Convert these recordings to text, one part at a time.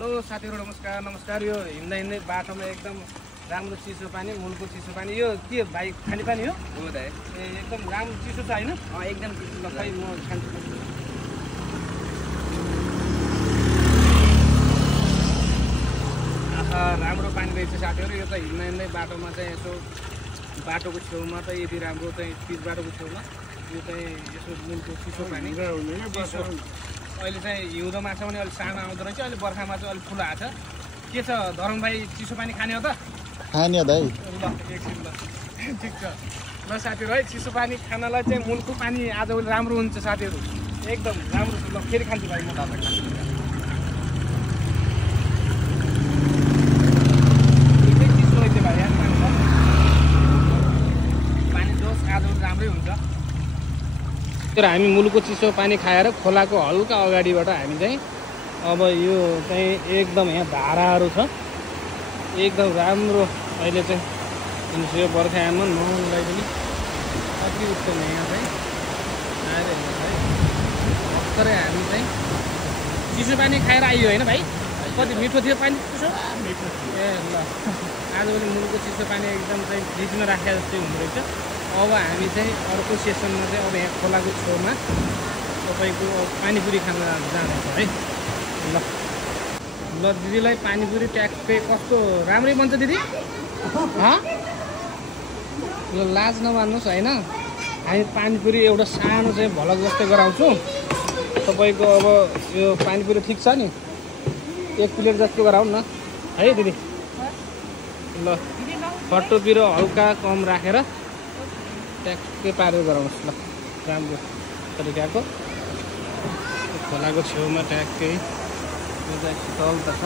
Hello साथीहरु नमस्कार नमस्कार। यो हिँड्दा हिँड्दै बाटोमा एकदम राम्रो चिसो पानी, मुलको चिसो पानी। यो के भाइ खाने पानी हो? हो दाइ। ए एकदम राम्रो चिसो छ हैन? एकदम चिसो ल खै म खान्छु। आहा राम्रो पानी रहेछ साथीहरु। यो त हिँड्दा हिँड्दै बाटोमा चाहिँ यसो बाटोको छेउमा त यति राम्रो चाहिँ पिच बाटोको छेउमा यो चाहिँ यसो मुलको चिसो पानी। अहिले चाहिँ हिउँदो माछा पनि अलिक सानो आउँदो रहेछ, अहिले बर्खामा चाहिँ अलिक ठुलो आएको छ। के छ धरम भाइ, चिसो पानी खाने हो त? खाने हो दाइ। ल एकछिन ल ठिक छ। ल साथीहरु है, चिसो पानी खानलाई चाहिँ मुलको पानी आजभोलि राम्रो हुन्छ साथीहरु, एकदम राम्रो छ। ल फेरि खान्छु भाइ म तपाईँ खान्छु। निकै चिसो रहेछ भाइ यहाँ पानी त। पानी जोस आजभोलि राम्रै हुन्छ। तर हामी मुलको चिसो पानी खाएर खोलाको हल्का अगाडिबाट हामी चाहिँ अब यो चाहिँ एकदम यहाँ धाराहरू छ, एकदम राम्रो। अहिले चाहिँ यो बर्खायाममा नुहाउनुलाई पनि अति उत्तम यहाँ चाहिँ आएर हेर्नुहोस् है। भर्खरै हामी चाहिँ चिसो पानी खाएर आइयो होइन भाइ? कति मिठो थियो पानी चिसो? मिठो ए ल आजभोलि मुलको चिसो पानी एकदम चाहिँ फ्रिजमा राखेर जस्तै हुँदो रहेछ। अब हामी चाहिँ अर्को सेसनमा चाहिँ अब यहाँ खोलाको छेउमा तपाईँको पानीपुरी खान जाँदैछ है। ल ल दिदीलाई पानीपुरी ट्याक्कै कस्तो राम्रै बन्छ दिदी? ल लाज नमान्नुहोस् होइन। हामी पानीपुरी एउटा सानो चाहिँ भलक जस्तै गराउँछु तपाईँको। अब यो पानीपुरी ठिक छ नि? 1 प्लेट जस्तो गराउँ न है दिदी। ल खट्टो पिरो हल्का कम राखेर ट्याक्कै पारेर गराउनुहोस्। ल राम्रो तरिकाको खोलाको छेउमा ट्याक्कै यो चाहिँ शीतल त छ।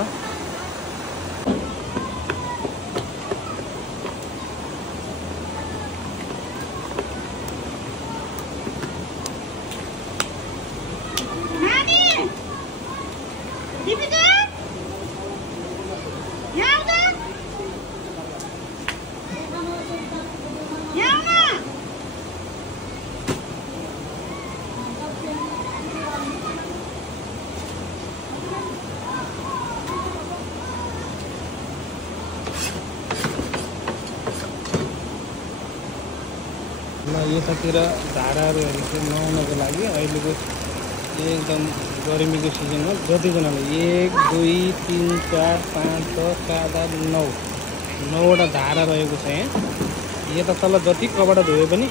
ल यतातिर धाराहरू हेर्नु नुहाउनको लागि अहिलेको एकदम गर्मीको सिजनमा जतिजनाले 1 2 3 4 5 6 7 8 9 9वटा धारा रहेको छ यहाँ। यता तल जति कपडा धोयो पनि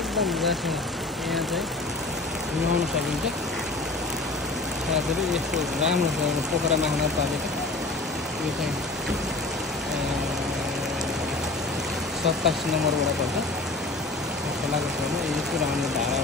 एकदम जासँग यहाँ चाहिँ नुहाउन सकिन्छ। साथीहरु यस्तो राम्रो छ पोखरामा खान पारेको। यो चाहिँ 27 नम्बरबाट पर्छ। खोलाको छेउमा यस्तो राम्रो धारा